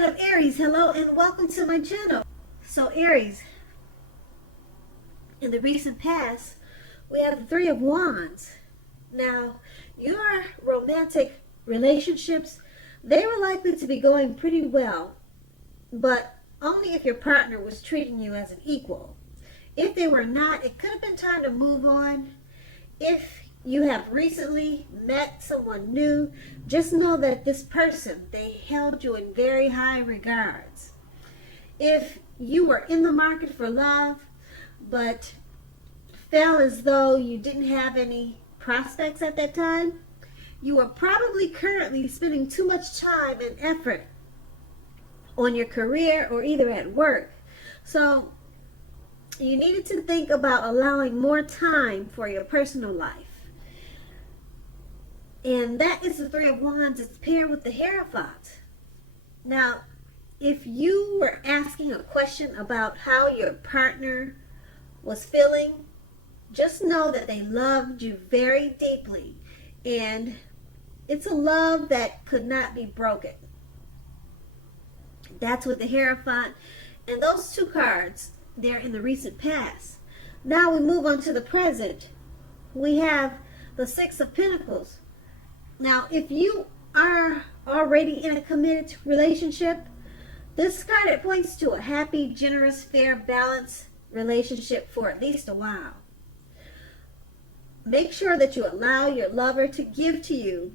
sign of Aries, hello and welcome to my channel. So Aries, in the recent past, we have the Three of Wands. Now, your romantic relationships, they were likely to be going pretty well, but only if your partner was treating you as an equal. If they were not, it could have been time to move on. If you have recently met someone new, just know that this person, they held you in very high regards. If you were in the market for love, but felt as though you didn't have any prospects at that time, you are probably currently spending too much time and effort on your career or either at work. So you needed to think about allowing more time for your personal life. And that is the Three of Wands. It's paired with the Hierophant. Now, if you were asking a question about how your partner was feeling, just know that they loved you very deeply. And it's a love that could not be broken. That's with the Hierophant. And those two cards, they're in the recent past. Now we move on to the present. We have the Six of Pentacles. Now, if you are already in a committed relationship, this card, it points to a happy, generous, fair, balanced relationship for at least a while. Make sure that you allow your lover to give to you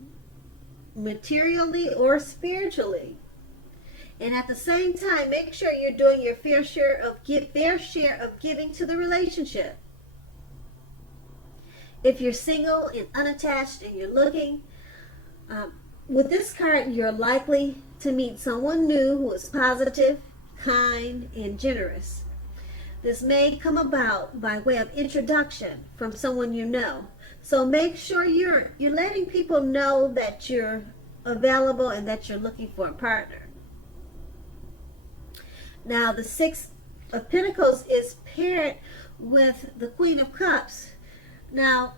materially or spiritually. And at the same time, make sure you're doing your fair share of giving to the relationship. If you're single and unattached and you're looking, with this card, you're likely to meet someone new who is positive, kind, and generous. This may come about by way of introduction from someone you know. So make sure you're letting people know that you're available and that you're looking for a partner. Now, the Six of Pentacles is paired with the Queen of Cups. Now,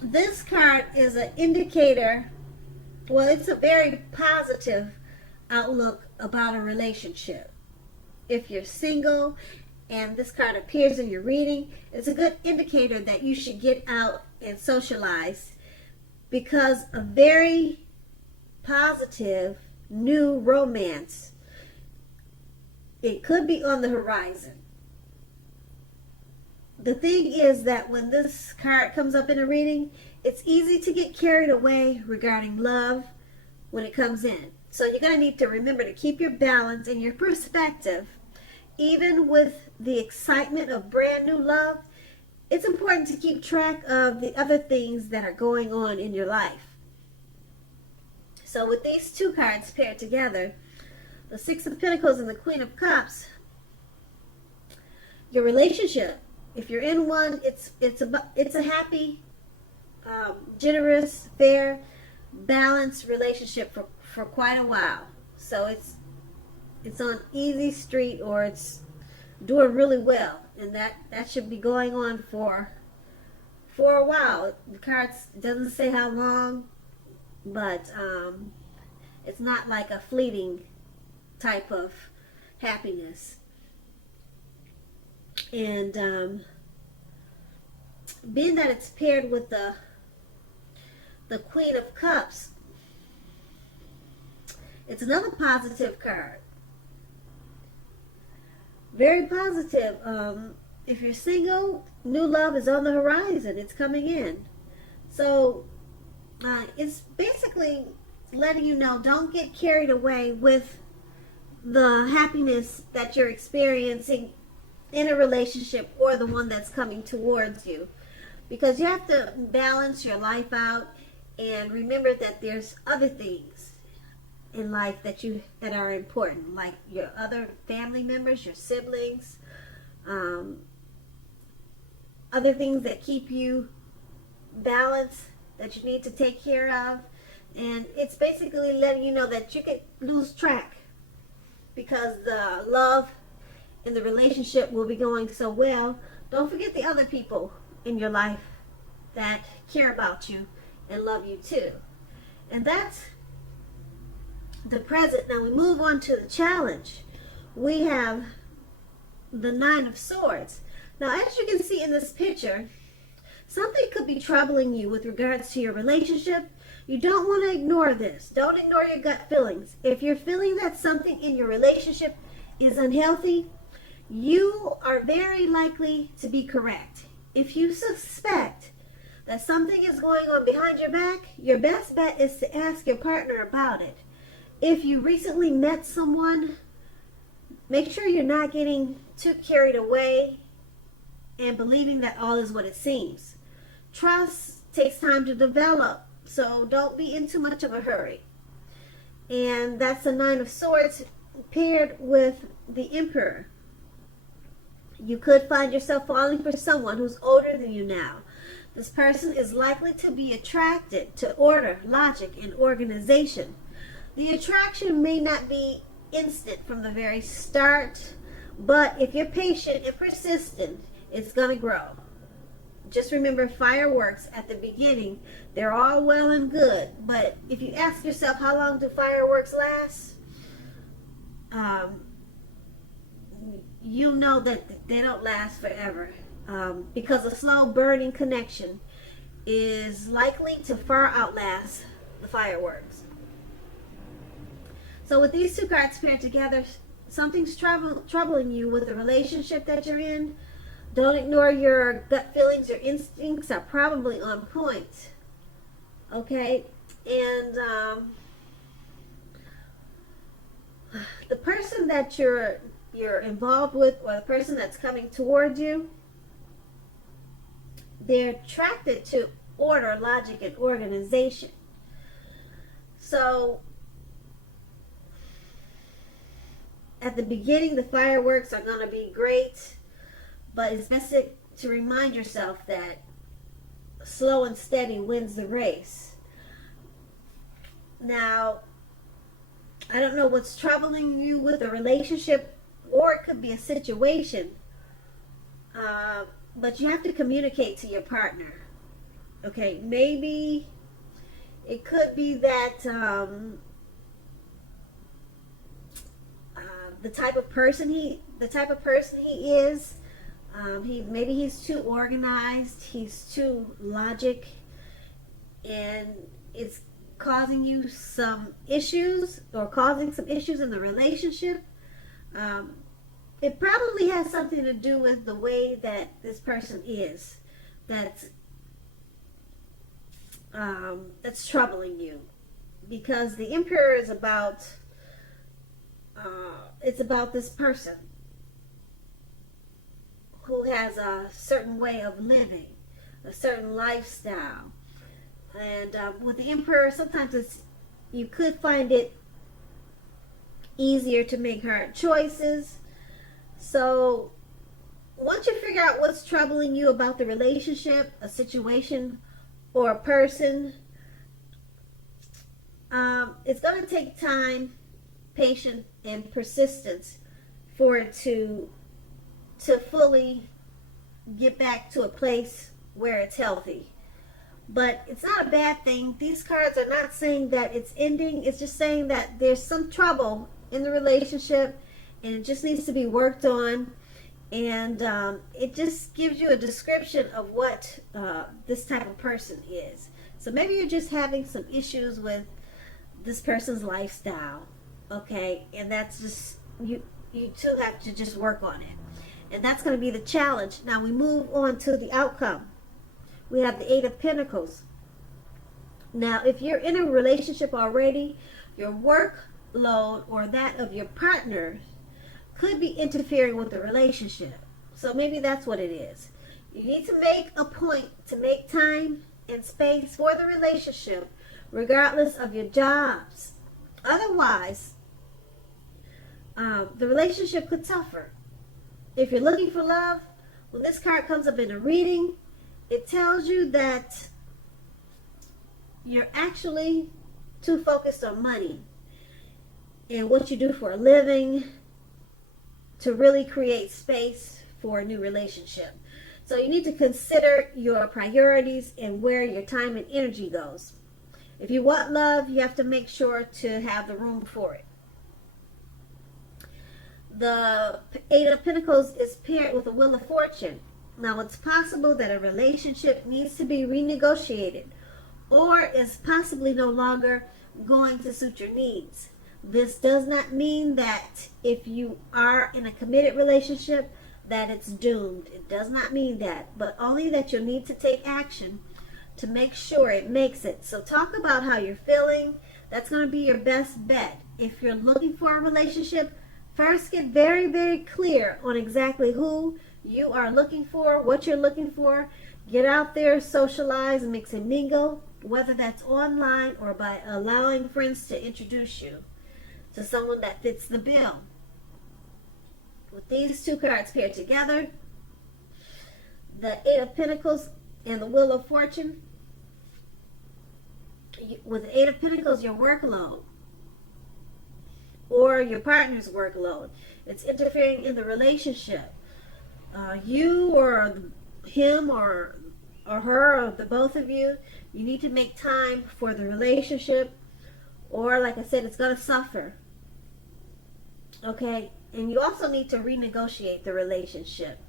this card is an indicator, well, it's a very positive outlook about a relationship. If you're single and this card appears in your reading, it's a good indicator that you should get out and socialize, because a very positive new romance, it could be on the horizon. The thing is that when this card comes up in a reading, it's easy to get carried away regarding love when it comes in. So you're going to need to remember to keep your balance and your perspective. Even with the excitement of brand new love, it's important to keep track of the other things that are going on in your life. So with these two cards paired together, the Six of Pentacles and the Queen of Cups, your relationship, if you're in one, it's a happy, generous, fair, balanced relationship for quite a while. So it's on easy street, or it's doing really well, and that should be going on for a while. The cards doesn't say how long, but it's not like a fleeting type of happiness. And being that it's paired with the Queen of Cups, it's another positive card. Very positive. If you're single, new love is on the horizon. It's coming in. So it's basically letting you know, don't get carried away with the happiness that you're experiencing in a relationship or the one that's coming towards you, because you have to balance your life out and remember that there's other things in life that are important, like your other family members, your siblings, other things that keep you balanced that you need to take care of. And it's basically letting you know that you could lose track because the love in the relationship will be going so well. Don't forget the other people in your life that care about you and love you too. And that's the present. Now we move on to the challenge. We have the Nine of Swords. Now, as you can see in this picture, something could be troubling you with regards to your relationship. You don't want to ignore this. Don't ignore your gut feelings. If you're feeling that something in your relationship is unhealthy, you are very likely to be correct. If you suspect that something is going on behind your back, your best bet is to ask your partner about it. If you recently met someone, make sure you're not getting too carried away and believing that all is what it seems. Trust takes time to develop, so don't be in too much of a hurry. And that's the Nine of Swords paired with the Emperor. You could find yourself falling for someone who's older than you now. This person is likely to be attracted to order, logic, and organization. The attraction may not be instant from the very start, but if you're patient and persistent, it's going to grow. Just remember, fireworks at the beginning, they're all well and good, but if you ask yourself, how long do fireworks last? You know that they don't last forever, because a slow burning connection is likely to far outlast the fireworks. So with these two cards paired together, something's troubling you with the relationship that you're in. Don't ignore your gut feelings. Your instincts are probably on point. Okay? And the person that you're involved with, or the person that's coming towards you, they're attracted to order, logic, and organization. So at the beginning, the fireworks are going to be great, but it's best to remind yourself that slow and steady wins the race. Now, I don't know what's troubling you with a relationship, or it could be a situation, but you have to communicate to your partner. Okay, maybe it could be that the type of person he is, maybe he's too organized, he's too logic, and it's causing you some issues, or causing some issues in the relationship. It probably has something to do with the way that this person is, that's troubling you, because the Emperor is about it's about this person who has a certain way of living, a certain lifestyle. And with the Emperor, sometimes you could find it easier to make hard choices. So once you figure out what's troubling you about the relationship, a situation, or a person, it's going to take time, patience, and persistence for it to fully get back to a place where it's healthy. But it's not a bad thing. These cards are not saying that it's ending. It's just saying that there's some trouble in the relationship, and it just needs to be worked on. And it just gives you a description of what this type of person is. So maybe you're just having some issues with this person's lifestyle, okay? And that's just, you two have to just work on it. And that's going to be the challenge. Now we move on to the outcome. We have the Eight of Pentacles. Now, if you're in a relationship already, your workload or that of your partner could be interfering with the relationship. So maybe that's what it is. You need to make a point to make time and space for the relationship, regardless of your jobs. Otherwise, the relationship could suffer. If you're looking for love, when this card comes up in a reading, it tells you that you're actually too focused on money and what you do for a living to really create space for a new relationship. So you need to consider your priorities and where your time and energy goes. If you want love, you have to make sure to have the room for it. The Eight of Pentacles is paired with the Wheel of Fortune. Now, it's possible that a relationship needs to be renegotiated or is possibly no longer going to suit your needs. This does not mean that if you are in a committed relationship that it's doomed. It does not mean that, but only that you'll need to take action to make sure it makes it. So talk about how you're feeling. That's going to be your best bet. If you're looking for a relationship, first get very, very clear on exactly who you are looking for, what you're looking for. Get out there, socialize, mix and mingle, whether that's online or by allowing friends to introduce you to someone that fits the bill. With these two cards paired together, the Eight of Pentacles and the Wheel of Fortune, with the Eight of Pentacles, your workload or your partner's workload, it's interfering in the relationship. You or him or her or the both of you, you need to make time for the relationship, or like I said, it's going to suffer. Okay? And you also need to renegotiate the relationship.